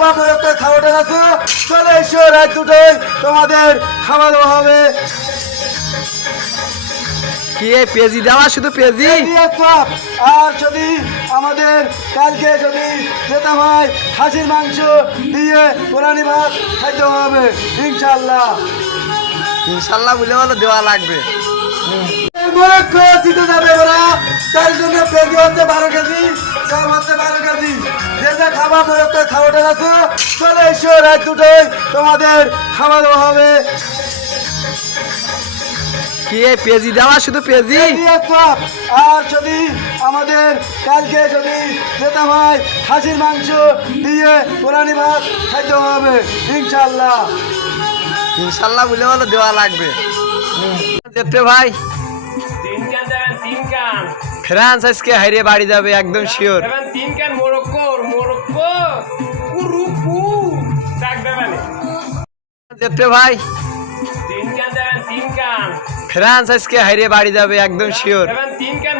খাবার মরক্কো খাওয়াটা আছে, চলে এসো রাত দুটোই তোমাদের খাওয়া দাওয়া হবে। কি এই পেজি দেওয়া, শুধু পেজি? দিয়ে সব। আর যদি আমাদের কালকে যদি যেতে হয় খাসির মাংস দিয়ে কোরআনি ভাত খাইতে হবে ইনশাল্লাহ। ইনশাল্লাহ বলে হলো দেওয়া লাগবে। মরক্কো জিতে যাবে ওরা, তার জন্য কেজি হচ্ছে 12 কেজি, চাল হচ্ছে 12 কেজি। যেটা খাবার মরক্কো খাওয়াটা আছে, চলে এসো রাত দুটোই তোমাদের খাওয়া দাওয়া হবে। কি এই পেজি দেওয়া, শুধু পেজি? দিয়ে সব। আর যদি আমাদের কালকে যদি যেতে হয় খাসির মাংস দিয়ে কোরআনি ভাত খাইতে হবে ইনশাল্লাহ। ইনশাল্লাহ বলে হলো দেওয়া লাগবে। যেতে ভাই, 3 ক্যান দেবেন, 3 ক্যান ফ্রান্স আজকে হারিয়ে বাড়ি যাবে একদম শিওর। দেবেন, 3 ক্যান মরক্কো উরুকু ডাক দেবেন। যেতে ভাই, 3 ক্যান দেবেন, 3 ক্যান ফ্রান্স আজকে হারিয়ে বাড়ি যাবে একদম শিওর। দেবেন, 3 ক্যান